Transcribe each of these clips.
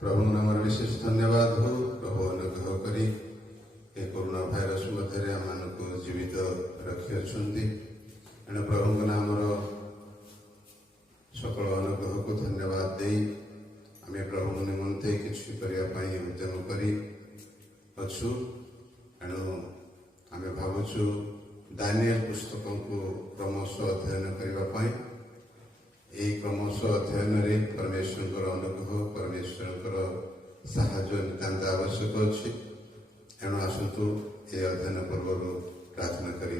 प्रभु नाम विशेष धन्यवाद हो। प्रभु अनुग्रह करी ए कोरोना भाइरस मध्य आम जीवित रखी एणु प्रभु नाम सकल अनुग्रह को धन्यवाद दे आम प्रभु निमंते किसी करने उद्यम करछु। एणु आम भावुँ दानिएल पुस्तक को क्रमश अध्ययन करने क्रमश अध्ययन में परमेश्वर अनुग्रह परमेश्वर साहाय्य नितांत आवश्यक अच्छी। एणु आसतु ये अध्ययन पूर्व प्रार्थना करी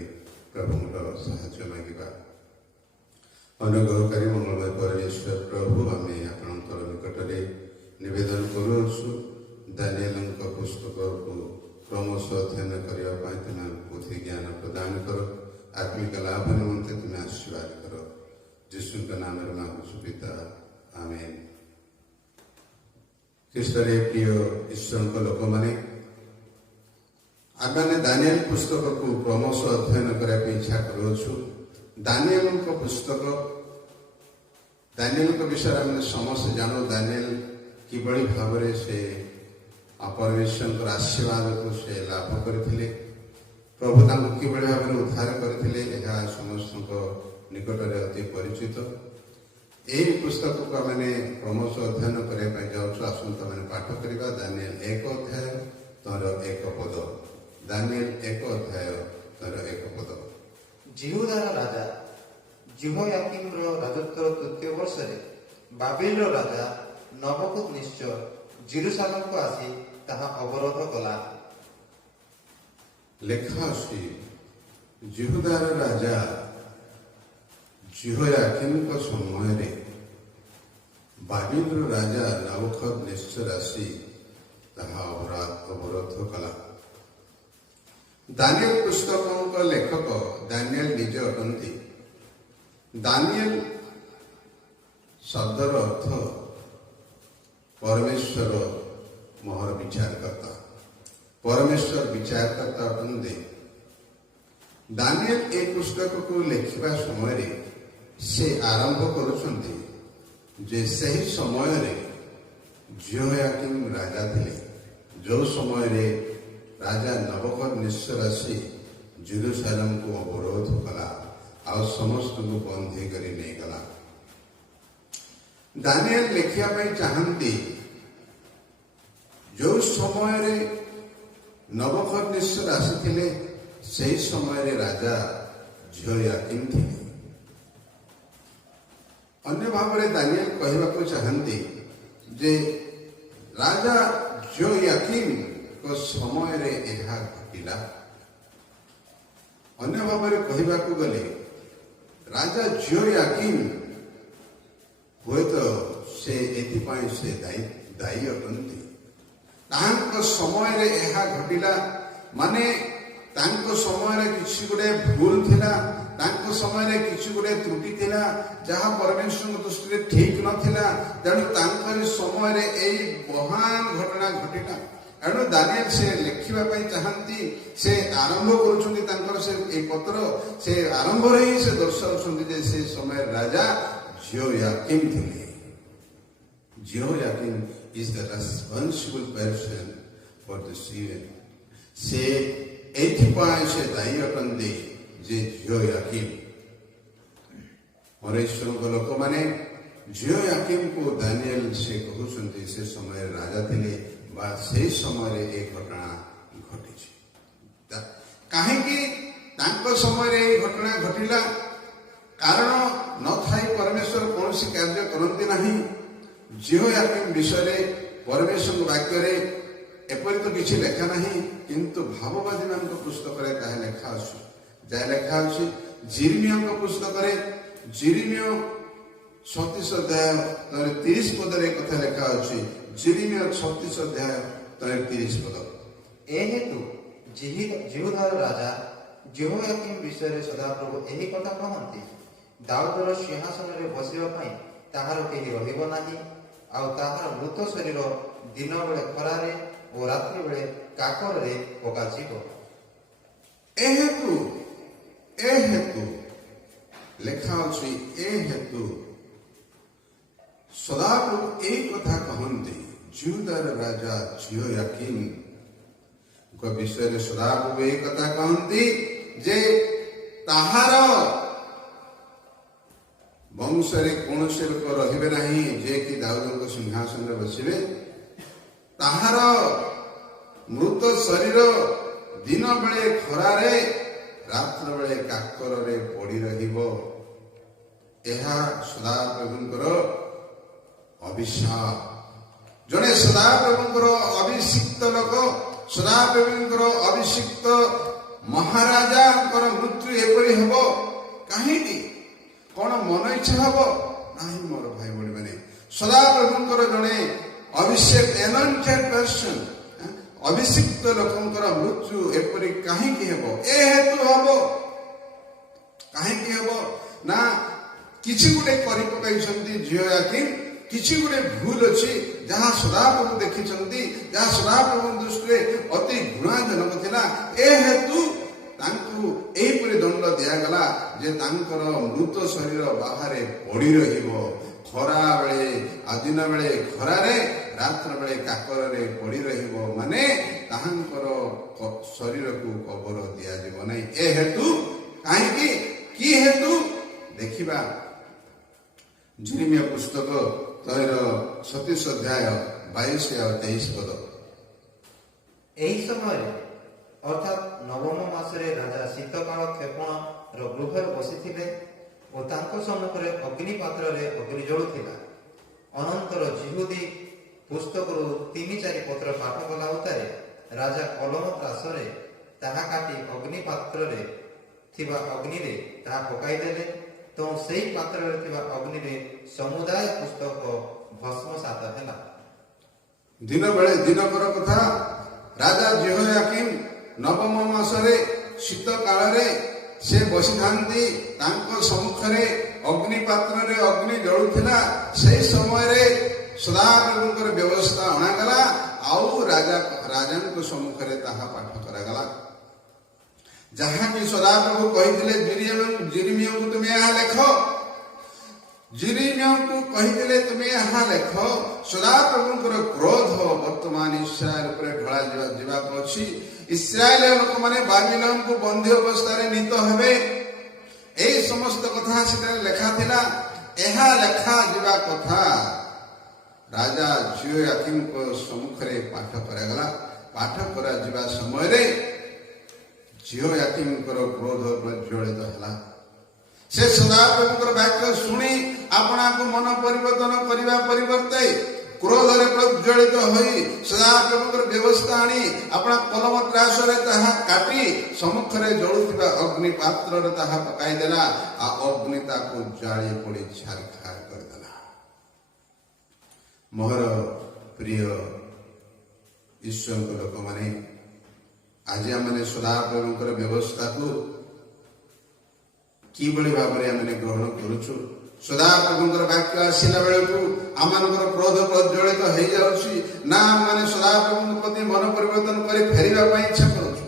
प्रभुर साहाय्य मांगा। अनुग्रहकारी मंगलमय परमेश्वर प्रभु आम आपणकर निकट में निवेदन करुछु दानिएल पुस्तक को क्रमश अध्ययन करने तुम्हें बुद्धि ज्ञान प्रदान कर आत्मिक लाभ निमंते तुम्हें आशीर्वाद कर यीशु का नाम मांगुछु पिता आमेन। ख्रीष्टरे प्रिय ईश्वर लोक मैंने आगे दानिएल पुस्तक को क्रमश अध्ययन करने इच्छा करुछु। दानिएल पुस्तक दानिएल विषय आम समस्त जानू दानिएल किभली भाव से परमेश्वर आशीर्वाद को से लाभ करते प्रभु किभली भाव में उद्धार करते समस्त निकट में अति परिचित। यही पुस्तक को आम क्रमश अध्ययन करने जाऊँ आसत मैंने पाठ करवा दानिएल 1 अध्याय तर 1 पद। दानिएल 1 अध्याय तर 1 पद। जिहुदार राजा जिहोयाकीम राजत्वर तृतीय वर्ष बाबिल राजा नबुकदनेस्सर जेरुसालेम को आसी ताहा अवरोध कला। लेखा जिहुदार राजा जिहोयाकीम समय बाबिल राजा नबुकदनेस्सर आसी ताहा अवरोध कला। दानिएल पुस्तकों का लेखक दानिएल निज अटंती। दानिएल शब्दर अर्थ परमेश्वर मोहर विचारकर्ता परमेश्वर विचारकर्ता अटंती। दानिएल ए पुस्तक को लिखा समय से आरंभ करुछंती जे सही समय जिहोयाकीम राजा थे जो समय राजा नबुकदनेस्सर आसी जेरुसालेम को अवरोध कला आ समस्त को बंधी करी नहीं गला। दानिएल लिखा चाहती जो समय नबुकदनेस्सर आसी से समय राजा जिहोयाकीम थे। अन्य भाव में दानिएल कहवाक चाहती जे राजा जिहोयाकीम को समय घटिला। अन्य भाव में कहवाक गले राजा जिहोयाकीम हुए तो से एथिपाई से दायी अटंती। तांको समय घटिला माने तांको समय किसी गुड़े भूल थिला तांको समय किसी गुड़े त्रुटि थिला जहाँ परमेश्वर दृष्टि ठीक नथिला। तेणु तांकर समय महान घटना घटिला। एणु दानिएल से लिखा चाहती से आरंभ कर पत्र से आरंभ ही से दर्शाऊँ से समय राजा जिहोयाकीम थे। Jehoiakim is the responsible person for this event. से एथिपाई से दायी अटंती जे जिहोयाकीम परमेश्वर लोक मैंने जिहोयाकीम को दानिएल से कहते से समय राजा थे से समय एक घटना घटी कहीं समय घटना घटिला कारण न थाई परमेश्वर कौन सी कार्य करती नहीं। जिहोयाकीम विषय परमेश्वर वाक्य एपरी तो किसी लेखा नहीं किंतु भाववादी मान पुस्तक लेखा जहाँ लेखा जिर्मिया पुस्तक जिर्मिया 36 अध्याय 30 पदर कथा लेखा अच्छी। जिर्मिया 36 अध्याय 30 पद। हेतु जिहुदार राजा जिहोयाकीम विषय सदाप्रभु यही कथा कहती दाऊदर सिंहासन में बसवा ताहार केही रहिब नाही आ ताहार मृत शरीर दिन बेले खरारे और रात्रि बेले काकर रे पकाजिब। ए हेतु लेखा अच्छी ए हेतु सदाप्रभु एक कथा कहते ଜିହୁଦାର ରାଜା ଜିହୋୟାକିମ୍‌ଙ୍କ ବିଷୟରେ ସଦାପ୍ରଭୁ ଏହି କଥା କହନ୍ତି ଯେ ତାହାର ବଂଶରେ କୌଣସି ଲୋକ ରହିବେ ନାହିଁ ଯିଏକି ଦାଉଦଙ୍କ ସିଂହାସନରେ ବସିବେ। ତାହାର ମୃତ ଶରୀର ଦିନ ବେଳେ ଖରାରେ ରାତ୍ର ବେଳେ କାକରରେ ପଡ଼ି ରହିବ। ଏହା ସଦାପ୍ରଭୁଙ୍କର ଅଭିଶାପ। ଜଣେ ସଦାପ୍ରଭୁଙ୍କର ଅଭିଷିକ୍ତ ଲୋକ, ସଦାପ୍ରଭୁଙ୍କର ଅଭିଷିକ୍ତ ମହାରାଜାଙ୍କର ମୃତ୍ୟୁ ଏପରି ହେବ କାହିଁକି? କଣ ମନ ଇଚ୍ଛା ହବ? ନାହିଁ ମୋର ଭାଇ ଭଉଣୀମାନେ, ସଦାପ୍ରଭୁଙ୍କର ଜଣେ ଅଭିଷିକ୍ତ ଲୋକଙ୍କର ମୃତ୍ୟୁ ଏପରି କାହିଁକି ହେବ? ଏ ହେତୁ ହବ। କାହିଁକି ହେବ ନା କିଛି ଗୋଟେ କରି ପକାଇଛନ୍ତି ଜିହୋୟାକିମ୍। କିଛି ଗୋଟେ ଭୁଲ ଅଛି ଯାହା ସଦାପ୍ରଭୁ ଦେଖିଛନ୍ତି, ଯାହା ସଦାପ୍ରଭୁଙ୍କ ଦୃଷ୍ଟିରେ ଅତି ଘୃଣାଜନକ ଥିଲା। ଏ ହେତୁ ତାଙ୍କୁ ଏହିପରି ଦଣ୍ଡ ଦିଆଗଲା ଯେ ତାଙ୍କର ମୃତ ଶରୀର ବାହାରେ ପଡ଼ି ରହିବ। ଖରା ବେଳେ ଦିନ ବେଳେ ଖରାରେ, ରାତ୍ର ବେଳେ କାକରରେ ପଡ଼ି ରହିବ। ମାନେ ତାହାଙ୍କର ଶରୀରକୁ କବର ଦିଆଯିବ ନାହିଁ। ଏ ହେତୁ କାହିଁକି? କି ହେତୁ? ଦେଖିବା ଯିରିମିୟା ପୁସ୍ତକ 37 ଅଧ୍ୟାୟ 22 ଆଉ 23 ପଦ। ଏହି ସମୟରେ ଅର୍ଥାତ୍ ନବମ ମାସରେ ରାଜା ଶୀତକାଳ କ୍ଷେପଣର ଗୃହରେ ବସିଥିଲେ ଓ ତାଙ୍କ ସମ୍ମୁଖରେ ଅଗ୍ନି ପାତ୍ରରେ ଅଗ୍ନି ଜଳୁଥିଲା। ଅନନ୍ତର ଜିହୁଦୀ ପୁସ୍ତକରୁ 3-4 ପତ୍ର ପାଠ କଲା ଉତ୍ତାରେ ରାଜା କଲମ ତ୍ରାସରେ ତାହା କାଟି ଅଗ୍ନି ପାତ୍ରରେ ଥିବା ଅଗ୍ନିରେ ତାହା ପକାଇଦେଲେ। ତ ସେହି ପାତ୍ରରେ ଥିବା ଅଗ୍ନିରେ ସମୁଦାୟ ପୁସ୍ତକ ଭସ୍ମସାତ ହେଲା। ଦିନକର କଥା। ରାଜା ଜିହୋୟାକିମ୍ ନବମ ମାସରେ ଶୀତ କାଳରେ ସେ ବସିଥାନ୍ତି। ତାଙ୍କ ସମ୍ମୁଖରେ ଅଗ୍ନି ପାତ୍ରରେ ଅଗ୍ନି ଜଳୁଥିଲା। ସେହି ସମୟରେ ସଦାପ୍ରଭୁଙ୍କର ବ୍ୟବସ୍ଥା ଅଣାଗଲା ଆଉ ରାଜାଙ୍କ ସମ୍ମୁଖରେ ତାହା ପାଠ କରାଗଲା। ଯାହାକି ସଦାପ୍ରଭୁ କହିଥିଲେ ଯିରିମିୟାକୁ ତୁମେ ଏହା ଲେଖ। ଯିରିମିୟାକୁ କହିଥିଲେ ତୁମେ ଏହା ଲେଖ। ସଦାପ୍ରଭୁଙ୍କର କ୍ରୋଧ ବର୍ତ୍ତମାନ ଇସ୍ରାଏଲ ଉପରେ ଢଳା ଯିବାକୁ ଅଛି। ଇସ୍ରାଏଲ ଲୋକମାନେ ବାବିଲୋନକୁ ବନ୍ଦୀ ଅବସ୍ଥାରେ ନୀତ ହେବେ। ଏହି ସମସ୍ତ କଥା ସେଠାରେ ଲେଖା ଥିଲା। ଏହା ଲେଖା ଯିବା କଥା ରାଜା ଜିହୋୟାକିମ୍‌ଙ୍କ ସମ୍ମୁଖରେ ପାଠ କରାଗଲା। ପାଠ କରାଯିବା ସମୟରେ ଜିହୋୟାକିମ୍‌ଙ୍କର କ୍ରୋଧ ପ୍ରଜ୍ୱଳିତ ହେଲା। ସେ ସଦାପ୍ରଭୁଙ୍କର ବାକ୍ୟ ଶୁଣି ଆପଣାକୁ ମନ ପରିବର୍ତ୍ତନ କରିବା ପରିବର୍ତ୍ତେ କ୍ରୋଧରେ ପ୍ରଜ୍ୱଳିତ ହୋଇ ସଦାପ୍ରଭୁଙ୍କର ବ୍ୟବସ୍ଥା ଆଣି ଆପଣା କଲମ ତ୍ରାସରେ ତାହା କାଟି ସମ୍ମୁଖରେ ଜଳୁଥିବା ଅଗ୍ନି ପାତ୍ରରେ ତାହା ପକାଇଦେଲା। ଆଉ ଅଗ୍ନି ତାକୁ ଜାଳି ପୋଡ଼ି ଛାରଖାର କରିଦେଲା। ମୋର ପ୍ରିୟ ଈଶ୍ୱରଙ୍କ ଲୋକମାନେ, ଆଜି ଆମେ ସଦାପ୍ରଭୁଙ୍କର ବ୍ୟବସ୍ଥାକୁ କିଭଳି ଭାବରେ ଆମେ ଗ୍ରହଣ କରୁଛୁ? ସଦାପ୍ରଭୁଙ୍କର ବାକ୍ୟ ଆସିଲା ବେଳକୁ ଆମମାନଙ୍କର କ୍ରୋଧ ପ୍ରଜ୍ୱଳିତ ହେଇଯାଉଛି ନା ଆମେ ସଦାପ୍ରଭୁଙ୍କ ପ୍ରତି ମନ ପରିବର୍ତ୍ତନ କରି ଫେରିବା ପାଇଁ ଇଚ୍ଛା କରୁଛୁ?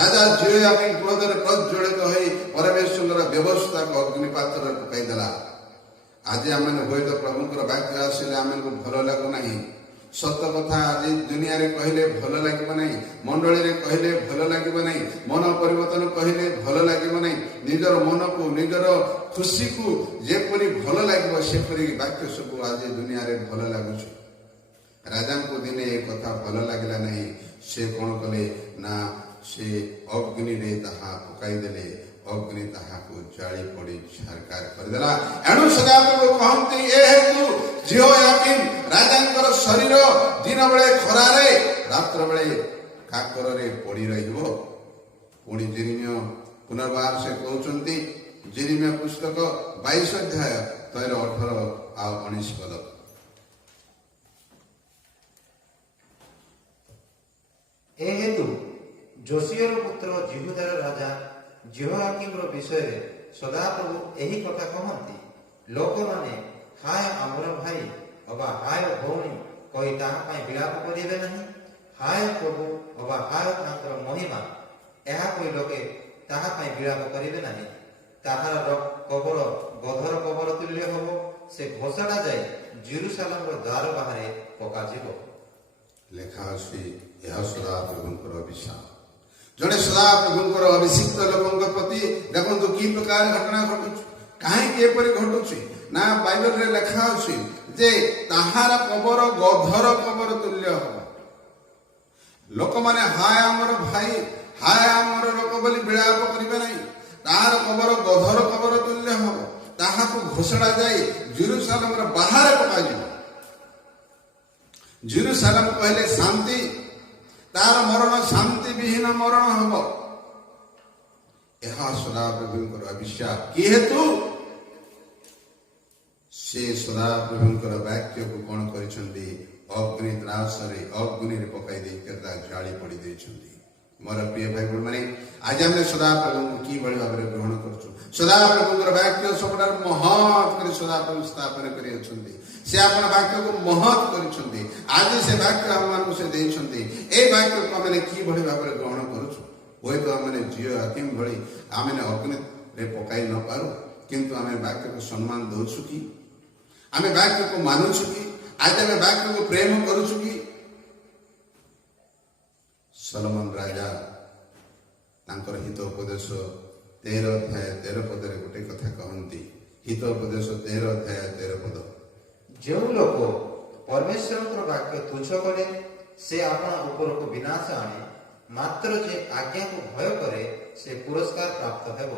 ରାଜା ଜିହୋୟାକିମ୍ କ୍ରୋଧରେ ପ୍ରଜ୍ୱଳିତ ହୋଇ ପରମେଶ୍ୱରଙ୍କର ବ୍ୟବସ୍ଥାକୁ ଅଗ୍ନି ପାତ୍ରରେ ପକାଇଦେଲା। ଆଜି ଆମେ ହୁଏତ ପ୍ରଭୁଙ୍କର ବାକ୍ୟ ଆସିଲେ ଆମକୁ ଭଲ ଲାଗୁନାହିଁ। ସତ କଥା ଆଜି ଦୁନିଆରେ କହିଲେ ଭଲ ଲାଗିବ ନାହିଁ, ମଣ୍ଡଳୀରେ କହିଲେ ଭଲ ଲାଗିବ ନାହିଁ, ମନ ପରିବର୍ତ୍ତନ କହିଲେ ଭଲ ଲାଗିବ ନାହିଁ। ନିଜର ମନକୁ, ନିଜର ଖୁସିକୁ ଯେପରି ଭଲ ଲାଗିବ ସେପରି ବାକ୍ୟ ସବୁ ଆଜି ଦୁନିଆରେ ଭଲ ଲାଗୁଛି। ରାଜାଙ୍କୁ ଦିନେ ଏ କଥା ଭଲ ଲାଗିଲା ନାହିଁ। ସେ କ'ଣ କଲେ ନା ସେ ଅଗ୍ନିରେ ତାହା ପକାଇଦେଲେ। ଅଗ୍ନି ତାହାକୁ ଜାଳି ପୋଡ଼ି ଛାରଖାର କରିଦେଲା। ଏଣୁ ସଦାପ୍ରଭୁ କହନ୍ତି, ଏ ହେତୁ ଜିହୋୟାକିମ୍ ରାଜାଙ୍କର ଶରୀର ଦିନ ବେଳେ ଖରାରେ, ରାତ୍ର ବେଳେ କାକରରେ ପଡ଼ି ରହିବ। ପୁଣି ଯିରିମିୟ ପୁନର୍ବାର ସେ କହୁଛନ୍ତି, ଯିରିମିୟ ପୁସ୍ତକ 22 ଅଧ୍ୟାୟ 18 ଆଉ 19 ପଦ। ଏ ହେତୁ ଯୋସିୟର ପୁତ୍ର ଜିହୁଦାର ରାଜା ଜିହୋୟାକିମ୍‌ର ବିଷୟରେ ସଦାପ୍ରଭୁ ଏହି କଥା କହନ୍ତି, ଲୋକମାନେ ହାୟ ଆମର ଭାଇ ଅବା ହାୟ ଭଉଣୀ କହି ତାହା ପାଇଁ ବିଳାପ କରିବେ ନାହିଁ। ହାୟ ପ୍ରଭୁ ଅବା ହାୟ ତାଙ୍କର ମହିମା ଏହା କହି ଲୋକେ ତାହା ପାଇଁ ବିଳାପ କରିବେ ନାହିଁ। ତାହାର କବର ଗଧର କବର ତୁଲ୍ୟ ହେବ। ସେ ଘୋଷଣା ଯାଇ ଜେରୁସାଲେମର ଦ୍ୱାର ବାହାରେ ପକାଯିବ। ଲେଖା ଅଛି ଏହା ସଦାପ୍ରଭୁଙ୍କର ଅଭିଶାପ। ଜଣେ ସଦାପ୍ରଭୁଙ୍କର ଅଭିଷିକ୍ତ ଲୋକଙ୍କ ପ୍ରତି ଦେଖନ୍ତୁ କି ପ୍ରକାର ଘଟଣା ଘଟୁଛି। କାହିଁକି ଏପରି ଘଟୁଛି ନା ବାଇବେଲରେ ଲେଖା ଅଛି ଯେ ତାହାର କବର ଗଧର କବର ତୁଲ୍ୟ ହବ। ଲୋକମାନେ ହାୟ ଆମର ଭାଇ, ହାୟ ଆମର ଲୋକ ବୋଲି ବିଳାପ କରିବେ ନାହିଁ। ତାହାର କବର ଗଧର କବର ତୁଲ୍ୟ ହବ। ତାହାକୁ ଘୋଷଣା ଯାଇ ଜେରୁସାଲେମର ବାହାରେ ପକାଯିବ। ଜେରୁସାଲେମ କହିଲେ ଶାନ୍ତି, ତାର ମରଣ ଶାନ୍ତି ବିହୀନ ମରଣ ହବ। ଏହା ସଦାପ୍ରଭୁଙ୍କର ଅଭିଶାପ। କି ହେତୁ ସେ ସଦାପ୍ରଭୁଙ୍କର ବାକ୍ୟକୁ କଣ କରିଛନ୍ତି? ଅଗ୍ନି ତ୍ରାସରେ ଅଗ୍ନିରେ ପକାଇ ଦେଇ ଜାଳି ପୋଡ଼ି ଦେଇଛନ୍ତି। ମୋର ପ୍ରିୟ ଭାଇ ଭଉଣୀମାନେ, ଆଜି ଆମେ ସଦାପ୍ରଭୁଙ୍କୁ କିଭଳି ଭାବରେ ଗ୍ରହଣ କରୁଛୁ? ସଦାପ୍ରଭୁଙ୍କର ବାକ୍ୟ ସବୁଠାରୁ ମହତ୍ କରି ସଦାପ୍ରଭୁ ସ୍ଥାପନ କରିଅଛନ୍ତି। ସେ ଆପଣ ବାକ୍ୟକୁ ମହତ୍ କରିଛନ୍ତି। ଆଜି ସେ ବାକ୍ୟ ଆମମାନଙ୍କୁ ସେ ଦେଇଛନ୍ତି। এই ବାକ୍ୟକୁ ଆମେ କିଭଳି ଭାବରେ ଗ୍ରହଣ କରୁଛୁ? ହୁଏତ ଆମେ ଜିଓୟାକିମ ଭଳି ଆମେ ଅଗ୍ନିରେ ପକାଇ ନ ପାରୁ, କିନ୍ତୁ ଆମେ ବାକ୍ୟକୁ ସମ୍ମାନ ଦଉଛୁ କି? ଆମେ ବାକ୍ୟକୁ ମାନୁଛୁ କି? ଆଜି ଆମେ ବାକ୍ୟକୁ ପ୍ରେମ କରୁଛୁ କି? ସଲୋମନ ରାଜା ତାଙ୍କର ହିତ ଉପଦେଶ 13 ଅଧ୍ୟାୟ 13 ପଦରେ ଗୋଟେ କଥା କହନ୍ତି। ହିତ ଉପଦେଶ 13 ଅଧ୍ୟାୟ 13 ପଦ। ଯେଉଁ ଲୋକ ପରମେଶ୍ୱରଙ୍କର ବାକ୍ୟ ତୁଚ୍ଛ କରେ ସେ ଆପଣା ଉପରକୁ ବିନାଶ ଆଣେ, ମାତ୍ର ଯେ ଆଜ୍ଞାକୁ ଭୟ କରେ ସେ ପୁରସ୍କାର ପ୍ରାପ୍ତ ହେବ।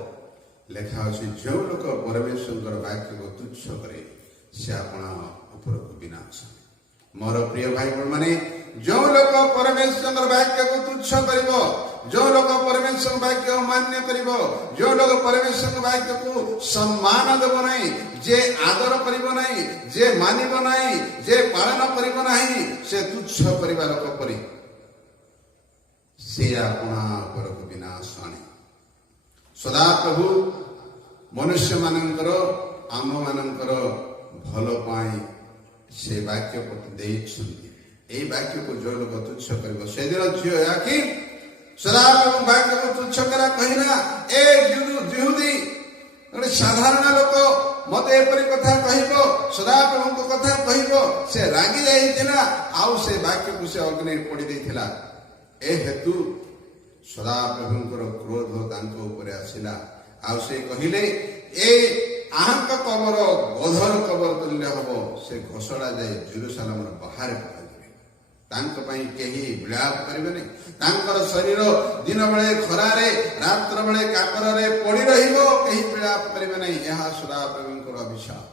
ଲେଖା ଅଛି ଯେଉଁ ଲୋକ ପରମେଶ୍ୱରଙ୍କର ବାକ୍ୟକୁ ତୁଚ୍ଛ କରେ ସେ ଆପଣା ଉପରକୁ ବିନାଶ। ମୋର ପ୍ରିୟ ଭାଇ ଭଉଣୀମାନେ, ଯେଉଁ ଲୋକ ପରମେଶ୍ୱରଙ୍କର ବାକ୍ୟକୁ ତୁଚ୍ଛ କରିବ, ଯେଉଁ ଲୋକ ପରମେଶ୍ୱର ବାକ୍ୟ ମାନ୍ୟ କରିବ, ଯେଉଁ ଲୋକ ପରମେଶ୍ୱର ବାକ୍ୟକୁ ସମ୍ମାନ ଦେବ ନାହିଁ, ଯେ ଆଦର କରିବ ନାହିଁ, ଯେ ମାନିବ ନାହିଁ, ଯେ ପାଳନ କରିବ ନାହିଁ, ସେ ତୁଚ୍ଛ କରିବା ଲୋକ ପରି ସେ ଆପଣା ଉପରକୁ ବିନାଶ ଆଣେ। ସଦାପ୍ରଭୁ ମନୁଷ୍ୟମାନଙ୍କର ଆମମାନଙ୍କର ଭଲ ପାଇଁ ସେ ବାକ୍ୟ ଦେଇଛନ୍ତି। এই ବାକ୍ୟକୁ ଯେଉଁ ଲୋକ ତୁଚ୍ଛ କରିବ, ସେଦିନ ଜିଓୟାକିମ ସଦାପ୍ରଭୁ ବାକ୍ୟକୁ ତୁଚ୍ଛ କରା କହିଲା, ଏ ଜିହୁଦୀ ଗୋଟେ ସାଧାରଣ ଲୋକ ମତେ ଏପରି କଥା କହିବ, ସଦାପ୍ରଭୁଙ୍କ କଥା କହିବ। ସେ ରାଗି ଯାଇଥିଲା, ଆଉ ସେ ବାକ୍ୟକୁ ସେ ଅଗ୍ନିରେ ପୋଡ଼ି ଦେଇଥିଲା। ଏ ହେତୁ ସଦାପ୍ରଭୁଙ୍କର କ୍ରୋଧ ତାଙ୍କ ଉପରେ ଆସିଲା। ଆଉ ସେ କହିଲେ, ଏ ଆହାଙ୍କ କବର ଗଧର କବର ତୁଲ୍ୟ ହବ। ସେ ଘୋଷଣା ଯାଇ ଜେରୁସାଲେମର ବାହାରେ ପକାଯିବେ। ତାଙ୍କ ପାଇଁ କେହି ବିଳାପ କରିବେନି। ତାଙ୍କର ଶରୀର ଦିନ ବେଳେ ଖରାରେ, ରାତ୍ର ବେଳେ କାକରରେ ପଡି ରହିବ, କେହି ବିଳାପ କରିବେ ନାହିଁ। ଏହା ସଦାପ୍ରଭୁଙ୍କର ଅଭିଶାପ।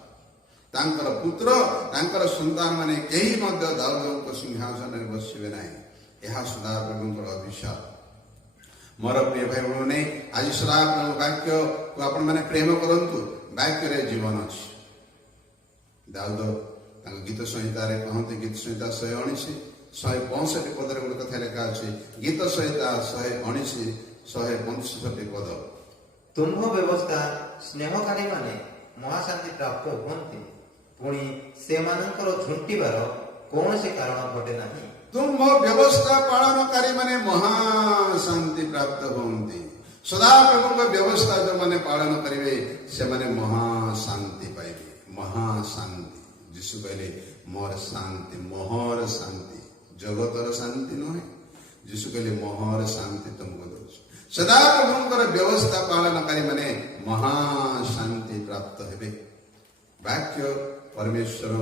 ତାଙ୍କର ପୁତ୍ର, ତାଙ୍କର ସନ୍ତାନ ମାନେ କେହି ମଧ୍ୟ ଦାଉଦଙ୍କ ସିଂହାସନରେ ବସିବେ ନାହିଁ। ଏହା ସଦାପ୍ରଭୁଙ୍କର ଅଭିଶାପ। ମୋର ପ୍ରିୟ ଭାଇ ଭଉଣୀ, ଆଜି ସଦାପ୍ରଭୁ ବାକ୍ୟକୁ ଆପଣମାନେ ପ୍ରେମ କରନ୍ତୁ। ବାକ୍ୟରେ ଜୀବନ ଅଛି। ଦାଉଦ ତାଙ୍କ ଗୀତ ସଂହିତାରେ କହନ୍ତି, ଗୀତ ସଂହିତା 119 165 ପଦରେ ଗୋଟେ କଥା ଲେଖା ଅଛି। ଗୀତ ସଂହିତା 119 165 ପଦ। ତୁମ୍ଭ ବ୍ୟବସ୍ଥା ସ୍ନେହକାରୀ ମାନେ ମହାଶାନ୍ତି ପ୍ରାପ୍ତ ହୁଅନ୍ତି, ପୁଣି ସେମାନଙ୍କର ଝୁଣ୍ଟିବାର କୌଣସି କାରଣ ଘଟେ ନାହିଁ। ତୁମ୍ଭ ବ୍ୟବସ୍ଥା ପାଳନକାରୀ ମାନେ ମହାଶାନ୍ତି ପ୍ରାପ୍ତ ହୁଅନ୍ତି। ସଦାପ୍ରଭୁଙ୍କ ବ୍ୟବସ୍ଥା ଯେଉଁମାନେ ପାଳନ କରିବେ ସେମାନେ ମହାଶାନ୍ତି ପାଇବେ। ମହାଶାନ୍ତି। ଯୀଶୁ କହିଲେ ମୋର ଶାନ୍ତି, ମୋହର ଶାନ୍ତି, ଜଗତର ଶାନ୍ତି ନୁହେଁ। ଯୀଶୁ କହିଲେ ମୋହର ଶାନ୍ତି ତୁମକୁ ଦଉଛି। ସଦାପ୍ରଭୁଙ୍କର ବ୍ୟବସ୍ଥା ପାଳନକାରୀ ମାନେ ମହାଶାନ୍ତି ପ୍ରାପ୍ତ ହେବେ। ବାକ୍ୟ ପରମେଶ୍ୱର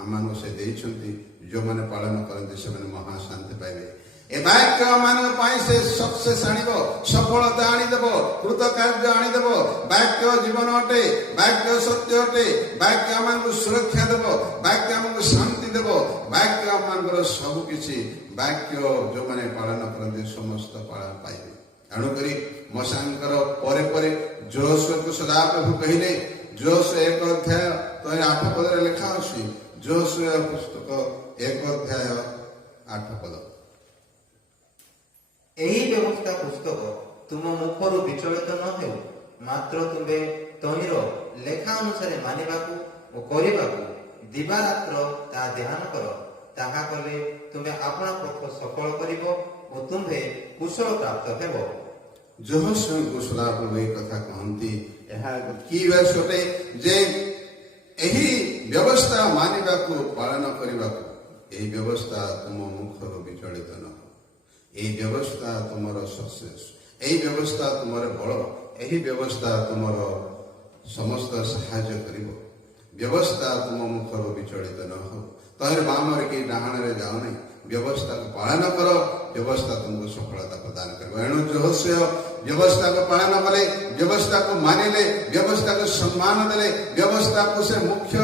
ଆମମାନଙ୍କୁ ସେ ଦେଇଛନ୍ତି। ଯେଉଁମାନେ ପାଳନ କରନ୍ତି ସେମାନେ ମହାଶାନ୍ତି ପାଇବେ। ଏ ବାକ୍ୟ ମାନଙ୍କ ପାଇଁ ସେ ସକ୍ସେସ୍ ଆଣିବ, ସଫଳତା ଆଣିଦେବ, କୃତକାର୍ଯ୍ୟ ଆଣିଦେବ। ବାକ୍ୟ ଜୀବନ ଅଟେ, ବାକ୍ୟ ସତ୍ୟ ଅଟେ, ବାକ୍ୟ ଆମମାନଙ୍କୁ ସୁରକ୍ଷା ଦେବ, ବାକ୍ୟ ଆମକୁ ଶାନ୍ତି ଦେବ, ବାକ୍ୟ ଆମମାନଙ୍କର ସବୁ କିଛି। ବାକ୍ୟ ଯେଉଁମାନେ ପାଳନ କରନ୍ତି ସମସ୍ତ ପାଳନ ପାଇବେ। ତେଣୁକରି ମଶାଙ୍କର ପରେ ପରେ ଯୋଶୁଆକୁ ସଦାପ୍ରଭୁ କହିଲେ, ଯୋଶୁଆ 1 ଅଧ୍ୟାୟ 8 ପଦରେ ଲେଖା ଅଛି। ଯୋଶୁଆ ପୁସ୍ତକ 1 ଅଧ୍ୟାୟ 8 ପଦ। ଏହି ବ୍ୟବସ୍ଥା ପୁସ୍ତକ ତୁମ ମୁଖରୁ ବିଚଳିତ ନ ହେଉ, ମାତ୍ର ତୁମେ ତହିଁର ଲେଖା ଅନୁସାରେ ମାନିବାକୁ ଓ କରିବାକୁ ଦିବାରାତ୍ର ତାହା ଧ୍ୟାନ କର। ତାହା କଲେ ତୁମେ ଆପଣା ପଥ ସଫଳ କରିବ ଓ ତୁମ୍ଭେ କୁଶଳ ପ୍ରାପ୍ତ ହେବ। ଯୋଶୁଆଙ୍କୁ ସଦାପ୍ରଭୁ ଏହି କଥା କହନ୍ତି। ଏହା କି ଅଟେ ଯେ ଏହି ବ୍ୟବସ୍ଥା ମାନିବାକୁ, ପାଳନ କରିବାକୁ ଏହି ବ୍ୟବସ୍ଥା ତୁମ ମୁଖରୁ ବିଚଳିତ ନ ହେଉ। ଏହି ବ୍ୟବସ୍ଥା ତୁମର ସକ୍ସେସ୍, ଏହି ବ୍ୟବସ୍ଥା ତୁମର ବଳ, ଏହି ବ୍ୟବସ୍ଥା ତୁମର ସମସ୍ତ ସାହାଯ୍ୟ କରିବ। ବ୍ୟବସ୍ଥା ତୁମ ମୁଖରୁ ବିଚଳିତ ନ ହେଉ। ତହିଁରେ ବାମରେ କି ଡାହାଣରେ ଯାଉ ନାହିଁ। ବ୍ୟବସ୍ଥାକୁ ପାଳନ କର, ବ୍ୟବସ୍ଥା ତୁମକୁ ସଫଳତା ପ୍ରଦାନ କରିବ। ଏଣୁ ଯହୋଶୁଆ ବ୍ୟବସ୍ଥାକୁ ପାଳନ କଲେ, ବ୍ୟବସ୍ଥାକୁ ମାନିଲେ, ବ୍ୟବସ୍ଥାକୁ ସମ୍ମାନ ଦେଲେ, ବ୍ୟବସ୍ଥାକୁ ସେ ମୁଖ୍ୟ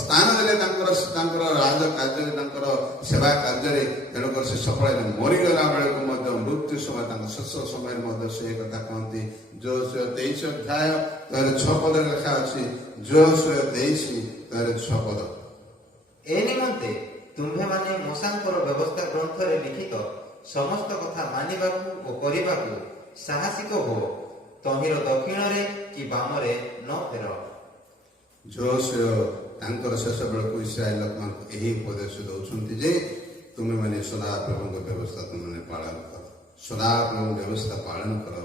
ସ୍ଥାନ ଦେଲେ ତାଙ୍କର ରାଜ କାର୍ଯ୍ୟରେ, ତାଙ୍କର ସେବା କାର୍ଯ୍ୟରେ। ତେଣୁକରି ସେ ସଫଳ ହେଲେ। ମରିଗଲା ବେଳକୁ ମଧ୍ୟ ମୃତ୍ୟୁ ସମୟ, ତାଙ୍କ ଶେଷ ସମୟରେ ମଧ୍ୟ ସେ କଥା କହନ୍ତି। ଯହୋଶୁଆ 23 ଅଧ୍ୟାୟ ତାର 6 ପଦରେ ଲେଖା ଅଛି। ଯହୋଶୁଆ 23 ତାର 6 ପଦ। ଏ ନିମନ୍ତେ ତୁମ୍ଭେମାନେ ମୋଶାଙ୍କର ବ୍ୟବସ୍ଥା ଗ୍ରନ୍ଥରେ ଲିଖିତ ସମସ୍ତ କଥା ମାନିବାକୁ ଓ କରିବାକୁ ସାହସିକ ହୁଅ। ତହିଁର ଦକ୍ଷିଣରେ କି ବାମରେ ନ ଫେର। ଯହୋଶୁଆ ତାଙ୍କର ଶେଷ ବେଳକୁ ଇସ୍ରାଏଲ ଲୋକମାନଙ୍କୁ ଏହି ଉପଦେଶ ଦେଉଛନ୍ତି ଯେ ତୁମେମାନେ ସଦାପ୍ରଭୁଙ୍କ ବ୍ୟବସ୍ଥା ତୁମମାନେ ପାଳନ କର। ସଦାପ୍ରଭୁଙ୍କ ବ୍ୟବସ୍ଥା ପାଳନ କର।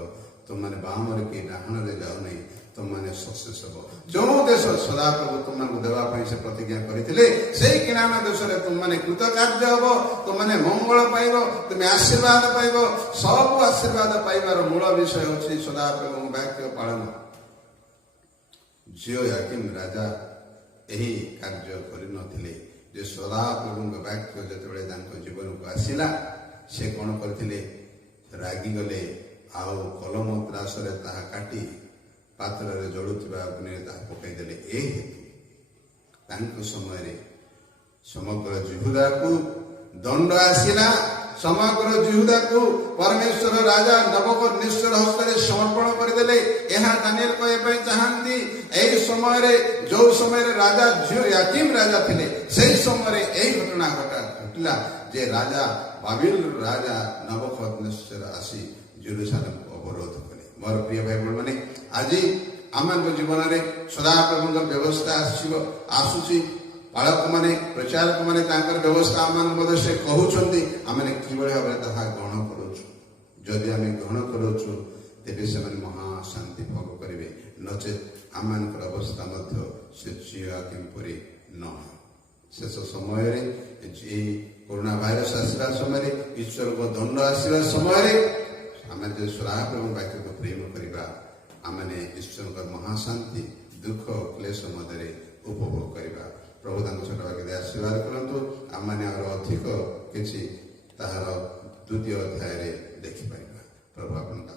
ତୁମମାନେ ବାମରେ କି ଡାହାଣରେ ଯାଉ ନାହିଁ। ତୁମମାନେ ସକ୍ସେସ୍ ହେବ। ଯେଉଁ ଦେଶ ସଦାପ୍ରଭୁ ତୁମମାନଙ୍କୁ ଦେବା ପାଇଁ ସେ ପ୍ରତିଜ୍ଞା କରିଥିଲେ, ସେଇ କିଣାଣ ଦେଶରେ ତୁମମାନେ କୃତକାର୍ଯ୍ୟ ହେବ। ତୁମମାନେ ମଙ୍ଗଳ ପାଇବ, ତୁମେ ଆଶୀର୍ବାଦ ପାଇବ। ସବୁ ଆଶୀର୍ବାଦ ପାଇବାର ମୂଳ ବିଷୟ ହେଉଛି ସଦାପ୍ରଭୁଙ୍କ ବାକ୍ୟ ପାଳନ। ଜିହୋୟାକିମ୍ ରାଜା ଏହି କାର୍ଯ୍ୟ କରିନଥିଲେ। ଯେ ସଦାପ୍ରଭୁଙ୍କ ବାକ୍ୟ ଯେତେବେଳେ ତାଙ୍କ ଜୀବନକୁ ଆସିଲା, ସେ କ'ଣ କରିଥିଲେ? ରାଗିଗଲେ, ଆଉ କଲମ ତ୍ରାସରେ ତାହା କାଟି ପାତ୍ରରେ ଜଳୁଥିବା ଅଗ୍ନିରେ ତାହା ପକାଇଦେଲେ। ଏ ହେତୁ ତାଙ୍କ ସମୟରେ ସମଗ୍ର ଜିହୁଦାକୁ ଦଣ୍ଡ ଆସିଲା। ସମଗ୍ର ଜିହୁଦାକୁ ପରମେଶ୍ୱର ରାଜା ନବୁକଦ୍ନେସର ହସ୍ତରେ ସମର୍ପଣ କରିଦେଲେ। ଏହା ଦାନିଏଲ କହିବା ପାଇଁ ଚାହାନ୍ତି, ଏହି ସମୟରେ ଯୋଉ ସମୟରେ ରାଜା ଜିହୋୟାକିମ୍ ରାଜା ଥିଲେ, ସେହି ସମୟରେ ଏହି ଘଟଣା ଘଟିଲା ଯେ ରାଜା ବାବିଲ ରାଜା ନବୁକଦ୍ନେସର ଆସି ଜେରୁସାଲେମକୁ ଅବରୋଧ କଲେ। ମୋର ପ୍ରିୟ ଭାଇ ଭଉଣୀମାନେ, ଆଜି ଆମମାନଙ୍କ ଜୀବନରେ ସଦାପ୍ରଭୁଙ୍କ ବ୍ୟବସ୍ଥା ଆସୁଛି। ପାଳକମାନେ, ପ୍ରଚାରକମାନେ ତାଙ୍କର ବ୍ୟବସ୍ଥା ଆମମାନଙ୍କୁ ମଧ୍ୟ ସେ କହୁଛନ୍ତି। ଆମେ କିଭଳି ଭାବରେ ତାହା ଗ୍ରହଣ କରୁଛୁ। ଯଦି ଆମେ ଗ୍ରହଣ କରୁଛୁ, ତେବେ ସେମାନେ ମହାଶାନ୍ତି ଭୋଗ କରିବେ। ନଚେତ୍ ଆମମାନଙ୍କର ଅବସ୍ଥା ମଧ୍ୟ ସେ ଜିହୋୟାକିମ୍ ପରି ନ ହେଉ। ଶେଷ ସମୟରେ ଏହି କରୋନା ଭାଇରସ ଆସିବା ସମୟରେ, ଈଶ୍ୱରଙ୍କ ଦଣ୍ଡ ଆସିବା ସମୟରେ ଆମେ ଯଦି ସଦାପ୍ରଭୁଙ୍କ ବାକ୍ୟକୁ ପ୍ରେମ କରିବା, ଆମେ ଈଶ୍ୱରଙ୍କ ମହାଶାନ୍ତି ଦୁଃଖ କ୍ଲେଶ ମଧ୍ୟରେ ଉପଭୋଗ କରିବା। ପ୍ରଭୁ ତାଙ୍କ ଛୋଟ ବାକ୍ୟରେ ଆଶୀର୍ବାଦ କରନ୍ତୁ। ଆମମାନେ ଆହୁରି ଅଧିକ କିଛି ତାହାର 2ୟ ଅଧ୍ୟାୟରେ ଦେଖିପାରିବା। ପ୍ରଭୁ ଆପଣଙ୍କ